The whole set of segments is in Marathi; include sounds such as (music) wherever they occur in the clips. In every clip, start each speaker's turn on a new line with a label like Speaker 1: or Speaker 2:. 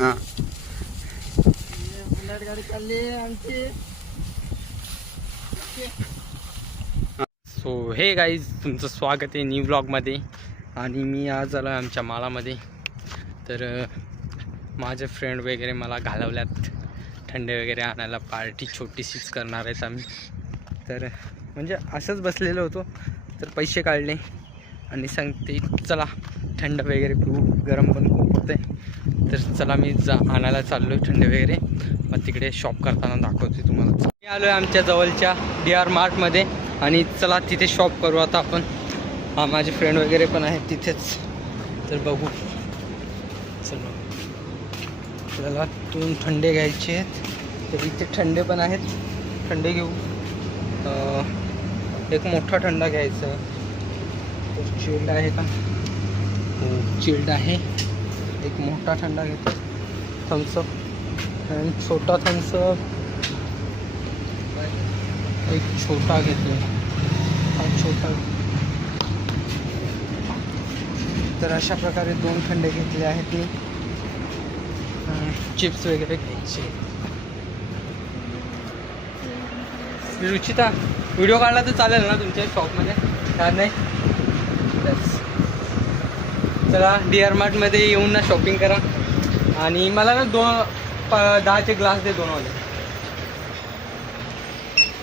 Speaker 1: हा.
Speaker 2: बुलेट गाडी चालली आमची.
Speaker 3: सो हे गाईज तुमचं स्वागत आहे न्यू ब्लॉगमध्ये आणि मी आज आलो आहे आमच्या मालामध्ये. तर माझे फ्रेंड वगैरे मला घालवल्यात. थंडे वगैरे आणायला पार्टी छोटीशीच करणार आहेत आम्ही. तर म्हणजे असंच बसलेलो होतो. तर पैसे काढले. आणि सांगते चला थंड वगैरे पिऊ गरम पण खूप होते तर चला मी जा आणायला चाललो आहे थंडी वगैरे. मग तिकडे शॉप करताना दाखवते तुम्हाला. मी आलो आहे आमच्या जवळच्या डी आर मार्टमध्ये आणि चला तिथे शॉप करू आता आपण. हा माझे फ्रेंड वगैरे पण आहेत तिथेच. तर बघू. चला. आपल्याला दोन थंडे घ्यायचे आहेत. तर इथे थंडे पण आहेत. थंडे घेऊ. एक मोठा थंडा घ्यायचा. तर चिल्ड आहे का? हो चिल्ड आहे. एक मोठा थंडा घेतो थम्सअप आणि छोटा थम्सअप एक छोटा घेतो हा छोटा. तर अशा प्रकारे दोन खंडे घेतले आहेत मी. चिप्स वगैरे घ्यायचे. रुचिता व्हिडिओ काढला तर चालेल ना तुमच्या शॉपमध्ये काय नाही? चला डी आर मार्टमध्ये येऊन ना शॉपिंग करा. आणि मला ना दोन प दहाचे ग्लास दे दोन वाले.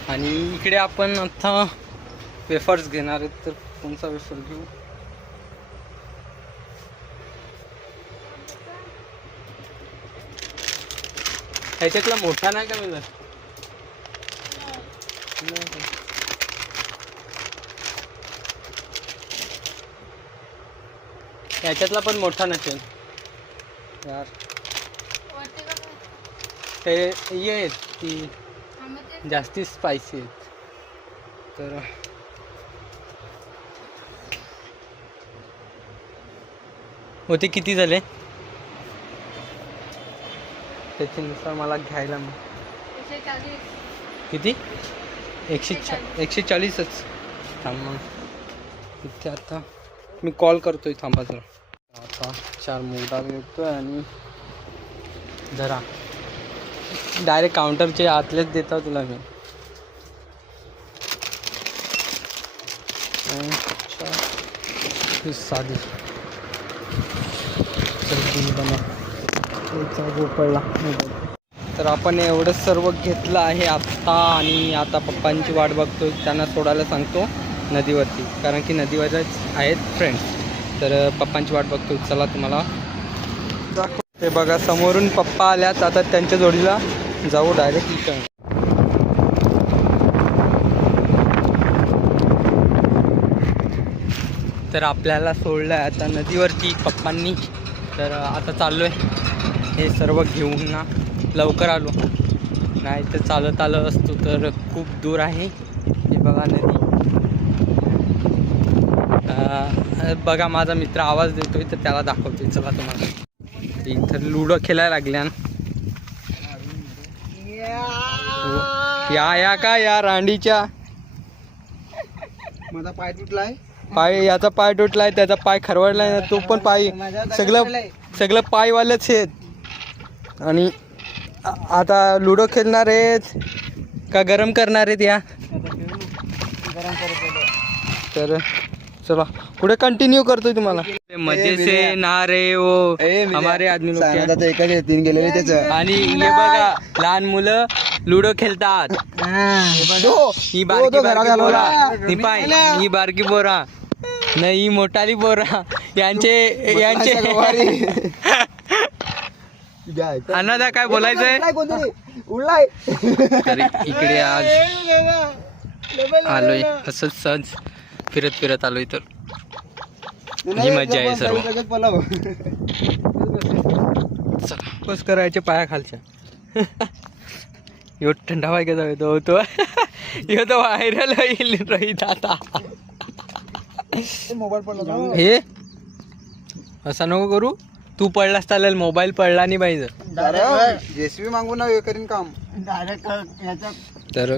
Speaker 3: आणि इकडे आपण आता वेफर्स घेणार आहेत. तर कोणता वेफर घेऊ? ह्याच्यातला मोठा नाही का मिळत याच्यातला पण मोठा नसेल. यार. ते ये आहेत ती जास्ती स्पायसी आहेत. तर होते किती झाले? त्याच्यानुसार मला घ्यायला मग. किती? एकशे चा एकशे चाळीसच. थांब मग. इथे आता मी कॉल करतोय थांबा जरा. आता चार मुगडा घेतोय आणि जरा. डायरेक्ट काउंटरचे आतलेच देतो तुला मी. साधी. पडला. तर आपण एवढं सर्व घेतलं आहे आत्ता आणि आता पप्पांची वाट बघतोय त्यांना सोडायला सांगतो. नदीवरती. कारण की नदीवरच आहेत फ्रेंड्स तर पप्पांची वाट बघतो चला तुम्हाला ते बघा समोरून पप्पा आल्यात. आता त्यांच्या जोडीला जाऊ डायरेक्ट रिटर्न तर आपल्याला सोडलं आहे आता नदीवरती पप्पांनी. तर आता चाललो आहे हे सर्व घेऊन ना लवकर आलो. नाही तर चालत आलं असतो. तर खूप दूर आहे. हे बघा नदी. बघा माझा मित्र आवाज देतोय तर त्याला दाखवतोय चला तुम्हाला. इथं लुडो खेळायला लागल्या. या या का या रांडीच्या?
Speaker 2: माझा पाय तुटलाय.
Speaker 3: पाय याचा पाय तुटलाय त्याचा पाय खरवडलाय ना तो पण पाय सगळं सगळं पायवालच आहेत. आणि आता लुडो खेळणार आहेत. का गरम करणार आहेत या? तर चला पुढे कंटिन्यू करतोय तुम्हाला. मजे से ना रे वो हमारे आदमी लोग क्या?
Speaker 1: सांगता एका तीन गेलेले त्याचं.
Speaker 3: आणि हे बघा लहान मुलं लुडो खेळतात. ही. बारकी बारकी बोरा ही पाय ही बारकी बोरा नाही ही मोठाली बोरा यांचे यांचे. अन्नदा काय बोलायचंय?
Speaker 2: उडलाय.
Speaker 3: तर इकडे आज आलोय. असंच सहज. फिरत फिरत आलोय तर ही मज्जा आहे सर्व. चला. बस करायचे पाया खालच्या. यो थंडा वाय का तो होतो यो तो व्हायरल होईल रोहित आता.
Speaker 2: मोबाईल पडला
Speaker 3: हे? असं नको करू. तू पडलास चालेल मोबाईल पडला नाही पाहिजे.
Speaker 1: जेसीबी मागून ना हे करीन काम.
Speaker 2: डायरेक्ट याच्या
Speaker 3: तर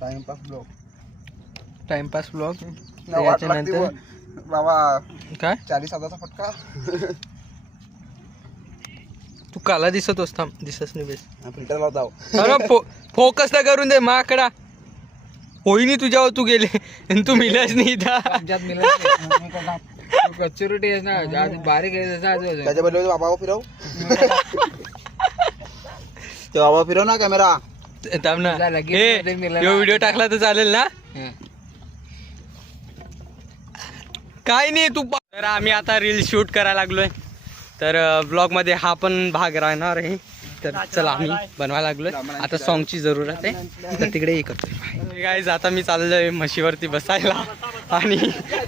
Speaker 1: टाइमपास ब्लॉग
Speaker 3: टाइमपास ब्लॉग त्याच्यानंतर
Speaker 1: बाबा
Speaker 3: काय?
Speaker 1: चाळीस हजारचा फटका.
Speaker 3: तू काला दिसत असता दिसत नाही बेस.
Speaker 1: फिल्टर लावता
Speaker 3: अरे फो फोकस तर करून दे माकडा. होईनी तुझ्यावर तू गेले आणि तू मिळाच नाही इथं.
Speaker 2: कच्युरिटी आहे ना? बारीक आहे
Speaker 1: त्याच्या बदले बाबा फिरव. (laughs) ते बाबा फिरव ना कॅमेरा
Speaker 3: थांब ना.
Speaker 2: मध्ये मिळाला.
Speaker 3: व्हिडिओ टाकला तर चालेल ना? काय नाही तू पा- तर आम्ही आता रील शूट करायला लागलोय. तर ब्लॉगमध्ये हा पण भाग राहणार आहे. तर चला आम्ही बनवायला लागलोय. आता सॉंगची जरूरत आहे. तर तिकडे हे करतोय. गाईज आता मी चाललोय म्हशीवरती बसायला. आणि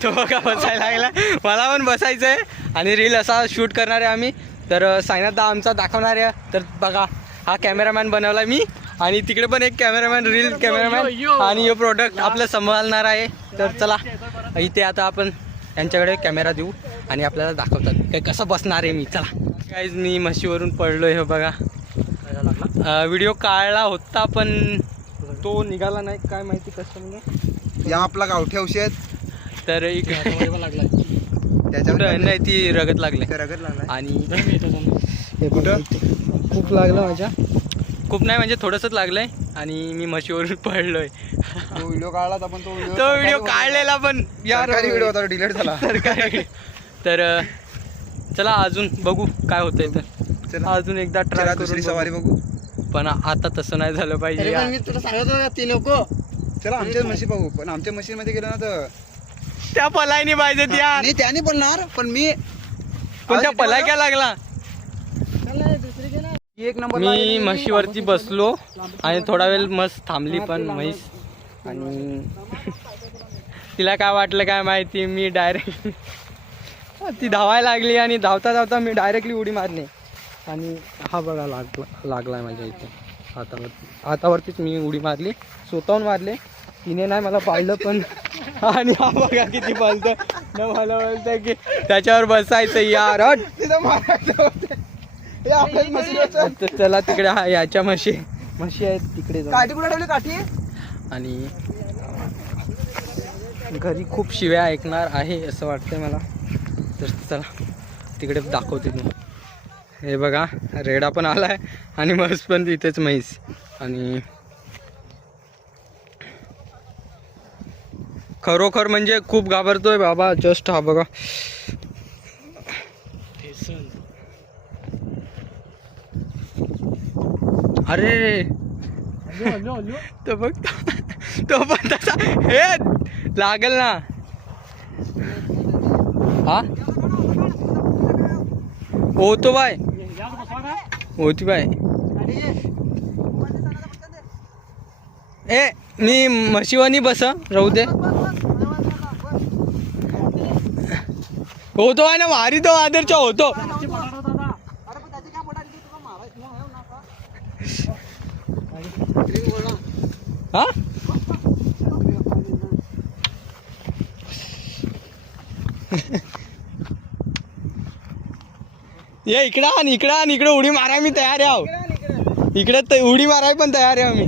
Speaker 3: तो बघा बसायला लागला. मला पण बसायचं आहे आणि रील असा शूट करणार आहे आम्ही. तर सायनाथ दा आमचा दाखवणार आहे. तर बघा हा कॅमेरामॅन बनवला मी. आणि तिकडे पण एक कॅमेरामॅन रील कॅमेरामॅन आणि हे प्रोडक्ट आपलं सांभाळणार आहे. तर चला इथे आता आपण यांच्याकडे कॅमेरा देऊ आणि आपल्याला दाखवतात काय कसं बसणार आहे मी. चला. काहीच मी म्हशीवरून पडलोय हे बघा. व्हिडिओ काढला होता पण तो निघाला नाही. काय माहिती कसं म्हणजे?
Speaker 1: या आपला गावठी औषध.
Speaker 3: तर एक
Speaker 1: त्याच्यावर
Speaker 3: कुठं? नाही ती रगत लागले
Speaker 1: रगत लागलाय.
Speaker 3: आणि
Speaker 1: हे कुठं?
Speaker 3: खूप लागलं माझ्या. खूप नाही म्हणजे थोडंसंच लागलंय आणि मी म्हशीवरून पडलोय.
Speaker 1: तो व्हिडिओ काढला होता पण तो व्हिडिओ
Speaker 3: तो व्हिडिओ काढलेला पण यार
Speaker 1: व्हिडिओ होता डिलीट झाला.
Speaker 3: सरकारी तर चला अजून बघू काय होतंय तर.
Speaker 1: चला.
Speaker 3: अजून एकदा
Speaker 1: चला
Speaker 3: ट्राय
Speaker 1: दुसरी
Speaker 3: करून
Speaker 1: सवारी
Speaker 3: बघू.
Speaker 1: बघू
Speaker 3: पण आता तसं नाही झालं पाहिजे यार.
Speaker 2: मी तुला सांगत होतो ती लोक
Speaker 1: चला आमच्या म्हशी पाहू पण आमच्या म्हशी मध्ये गेलो ना तर
Speaker 3: त्या पलायनी पाहिजेत यार.
Speaker 1: नाही त्याने बोलणार पण मी
Speaker 3: पण त्या पलाय काय लागला.
Speaker 1: एक नंबर
Speaker 3: मी म्हशीवरती बसलो आणि थोडा वेळ मस्त थांबली पण म्हैस. आणि (laughs) तिला काय वाटलं काय माहिती मी डायरेक्ट (laughs) ती धावायला लागली आणि धावता धावता मी डायरेक्टली उडी मारली. आणि हा बघा लागला लागलाय माझ्या इथे. हातावरती हातावरतीच मी उडी मारली स्वतःहून मारले. तिने नाही मला पाळलं पण (laughs) आणि हा बघा किती पालतं न मला बोलतं की त्याच्यावर बसायचं यार.
Speaker 1: तिथं मारायचं होते हे आपल्याच म्हशीवरचं.
Speaker 3: तर चला तिकडे हा याच्या म्हशी म्हशी आहेत तिकडे जाऊ.
Speaker 1: काठी कुठे ठेवली काठी?
Speaker 3: आणि घरी खूप शिव्या ऐकणार आहे असं वाटतंय मला. तर चला तिकडे दाखवते मी. हे बघा रेडा पण आलाय आणि म्हस पण तिथेच म्हैस. आणि खरोखर म्हणजे खूप घाबरतोय बाबा जस्ट हा बघा. अरे. तो बघ तो- पण तसा. हे लागल ना. हा? होतो बाय. होती बाय. ए मी म्हशीवानी बस राहू दे. होतो आहे ना वारी तो आदरच्या होतो. हा? ये इकडं आण इकडं आण इकडं उडी माराय मी तयार आहे आहो. इकडे त- उडी माराय पण तयार आहे आम्ही.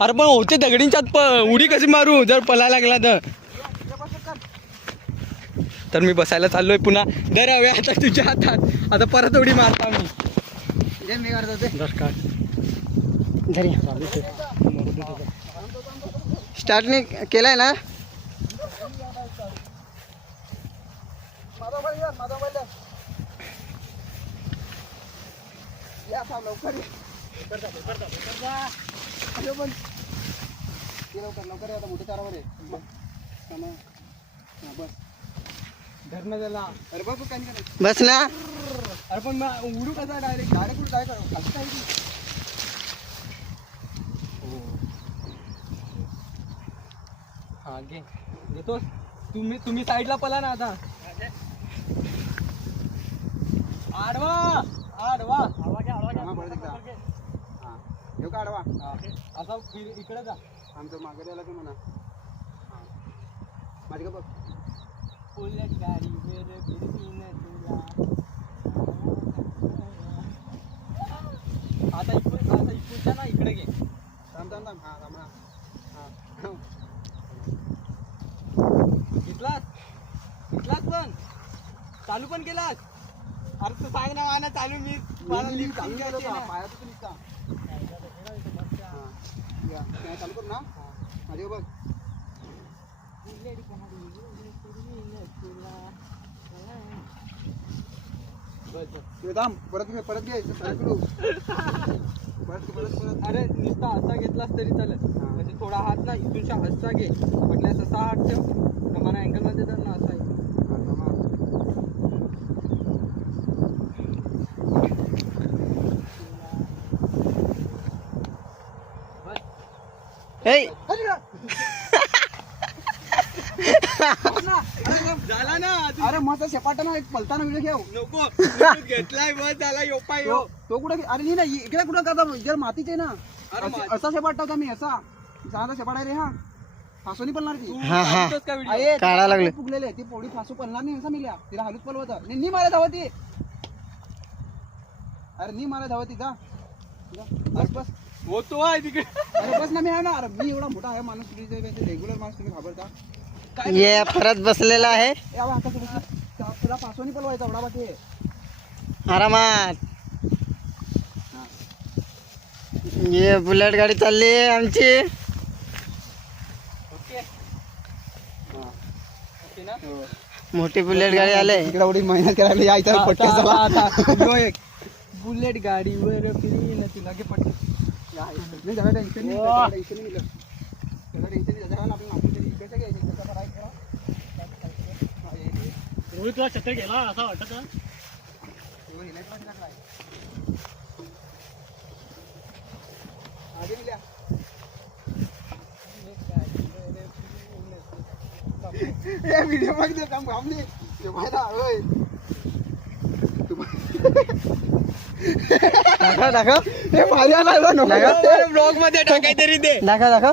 Speaker 3: अरे पण होते दगडींच्यात प उडी कशी मारू? जर पला लागला तर. तर मी बसायला चाललोय पुन्हा. दर हवे आता तुझ्या हातात. आता परत उडी मारता मी
Speaker 1: जे मी करत होते
Speaker 2: स्टार्ट नाही केलाय ना?
Speaker 1: लवकर लवकर लवकर या, आता मोठ्या चारावर आहे. बस. हा, धरणं त्याला अरे बघ काय करायचं.
Speaker 2: बस ना.
Speaker 1: अरे पण मग उडू कसा डायरेक्ट डायरेक्ट उडू काय करू? खाली काय करू?
Speaker 3: हा. घे. घेतो तुम्ही तुम्ही साईडला पला ना आता. आडवा! आडवा!
Speaker 1: हा, बरं तिकडं. हा. येऊ का आडवा?
Speaker 3: हा. इ- इकडे जा.
Speaker 1: आमचं मागे यायला की म्हणा? हा. माझी का बघ.
Speaker 3: उलट गाडीवर फिरवीन तुला. आता इकडे आता इकडच्या ना इकडे घे
Speaker 1: हा थांब हा
Speaker 3: घेतलास घेतलास पण चालू पण केलास अरे तू सांग ना मला चालू मी मला लिफ्ट
Speaker 1: चालू होतं,
Speaker 3: ना.
Speaker 1: निघता. हा. या, काय चालू करू ना माझे बघ
Speaker 3: बस, बस.
Speaker 1: ते परत घे परत घे परत करू. परत परत परत.
Speaker 3: अरे नुसता असा घेतलास तरी चालेल. म्हणजे थोडा हात ना इथूनच्या असा घे. म्हटल्यास असा हात ठेव. मला अँगलमध्ये धर ना असा आहे. (laughs)
Speaker 1: हा.
Speaker 2: हे
Speaker 3: झाला ना अजून.
Speaker 1: अरे मस्त शेपाटाना एक पलताना व्हिडिओ घेऊ
Speaker 3: नको. (laughs) घेतलाय बस झाला योपा यो
Speaker 1: तो तो कुठे अरे नाही ना इकडे कुठं करता जर मातीचे ना.
Speaker 3: अरे
Speaker 1: असे-
Speaker 3: माती-
Speaker 1: असा शेपाट टावता मी असा. साधा शेपाट रे हा. फासोनी पडणार ती.
Speaker 3: तू
Speaker 2: हा, हा.
Speaker 3: का
Speaker 1: आहे,
Speaker 2: काढायला लागले.
Speaker 1: फुगलेले ती पोळी फासू पडणार नाही असा मिल्या. तिला हलूच पलवत. नाही नी मला धावती अरे नी मला धावती जा. जा, बस बस.
Speaker 3: होतो आहे तिकडे.
Speaker 1: अरे बस ना मी आहे ना. अरे मी एवढा मोठा आहे माणूस तुम्ही रेग्युलर माणूस तुम्ही घाबरता.
Speaker 2: ये परत बसलेला आहे.
Speaker 1: तुला पलवायचा एवढा बाकी.
Speaker 2: आरामात. ये बुलेट गाडी चालली आहे आमची.
Speaker 3: ओके. ओके ना?
Speaker 1: हो.
Speaker 2: मोठी बुलेट गाडी आले
Speaker 1: इकडे एवढी मेहनत करायला यायचं.
Speaker 3: यो (laughs) एक. बुलेट गाडीवर फिरीन तुला
Speaker 1: त्याला टेन्शन नाही टेन्शन नाही दिलं. त्याला टेन्शन नाही त्याच्या वेळेला आपण आपण तरी इकडचं घ्यायचं त्याचा करायचं हा, हे- हे.
Speaker 4: रोहित तुला छत्र गेला असं वाटत
Speaker 1: व्हिडिओ बघ काम काम. ते हे.
Speaker 3: ब्लॉगमध्ये टाकाय तरी दे.
Speaker 2: दाखव दाखव.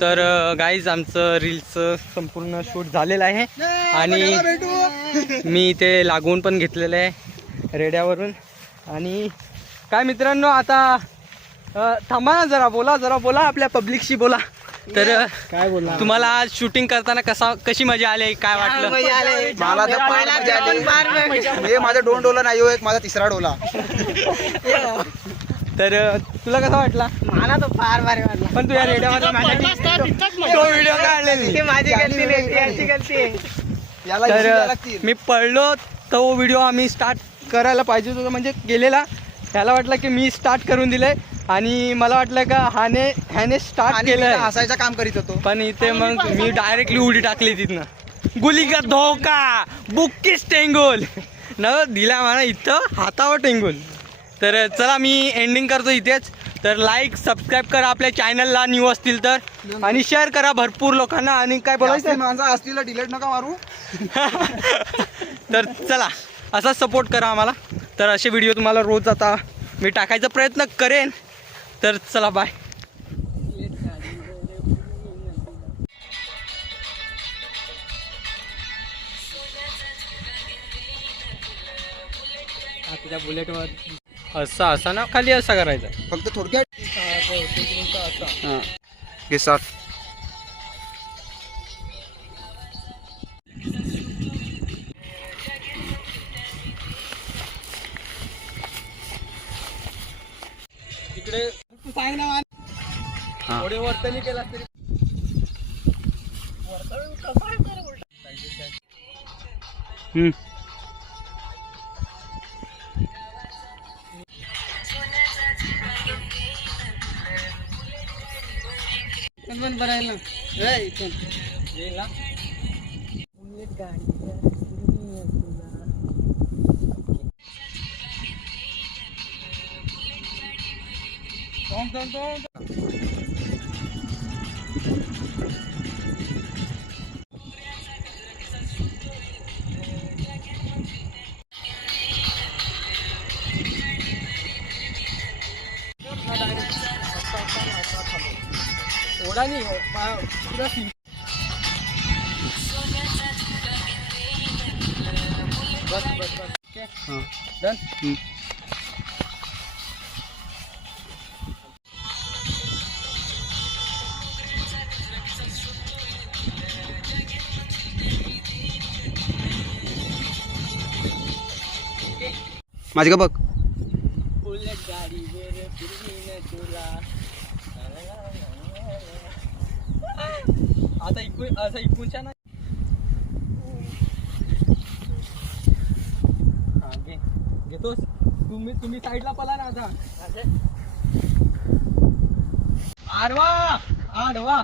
Speaker 3: तर गाईज आमचं रील्सचं संपूर्ण शूट झालेलं आहे. आणि मी इथे लागवून पण घेतलेलं आहे रेड्यावरून. आणि काय मित्रांनो आता थांबा ना जरा बोला जरा बोला आपल्या पब्लिकशी बोला. तर
Speaker 1: काय बोलणार
Speaker 3: तुम्हाला आज शूटिंग करताना कसा कशी मजा आली? काय वाटलं?
Speaker 1: मला तर फार मजा आली. हे माझा दोन डोला नाही हो एक माझा तिसरा डोला. (laughs)
Speaker 3: तर तुला कसा वाटला?
Speaker 2: मला तो फार भारी वाटला.
Speaker 3: पण तू या रेड्यामध्ये माझ्या तो व्हिडिओ काढलेली
Speaker 2: माझी गलती नाही याची गलती आहे.
Speaker 3: तर. मी पडलो तो व्हिडिओ आम्ही स्टार्ट करायला पाहिजे होता म्हणजे गेलेला. त्याला वाटलं की मी स्टार्ट करून दिलंय. आणि मला वाटलं का हाने ह्याने स्टार्ट
Speaker 1: इथं हसायचं काम करीत होतो.
Speaker 3: पण इथे मग मी डायरेक्टली उडी टाकली तिथनं. गुली का धोका! बुक्कीच टेंगोल! न दिला मला इथं हातावर टेंगोल. तर चला मी एंडिंग करतो इथेच. तर लाईक सबस्क्राईब करा आपल्या चॅनलला न्यू असतील तर. आणि शेअर करा भरपूर लोकांना. आणि काय
Speaker 1: बोलायचं? माणसं असतील डिलेट नका मारू. (laughs)
Speaker 3: तर चला असाच सपोर्ट करा आम्हाला. तर असे व्हिडिओ तुम्हाला रोज आता मी टाकायचा प्रयत्न करेन. तर चला बाय तुझ्या बुलेटवर असा असा ना खाली असा करायचा
Speaker 1: फक्त थोडक्यात
Speaker 3: असा
Speaker 1: हा घे सात
Speaker 3: तिकडे तू सांग ना
Speaker 1: हा.
Speaker 3: थोडे वर्तनी केला तरी
Speaker 1: हम्म.
Speaker 2: पण बनायला
Speaker 3: येईल ना दन दन ओढा नाही पुरा बस बस बस.
Speaker 1: हां.
Speaker 3: डन माझी का बघ
Speaker 1: उलट गाडीवर फिरवीन तुला
Speaker 3: आता इकडून असं इकडूनच्या ना घे. घेतोस? तुम्ही तुम्ही साईडला पला ना आता. आडवा! आडवा!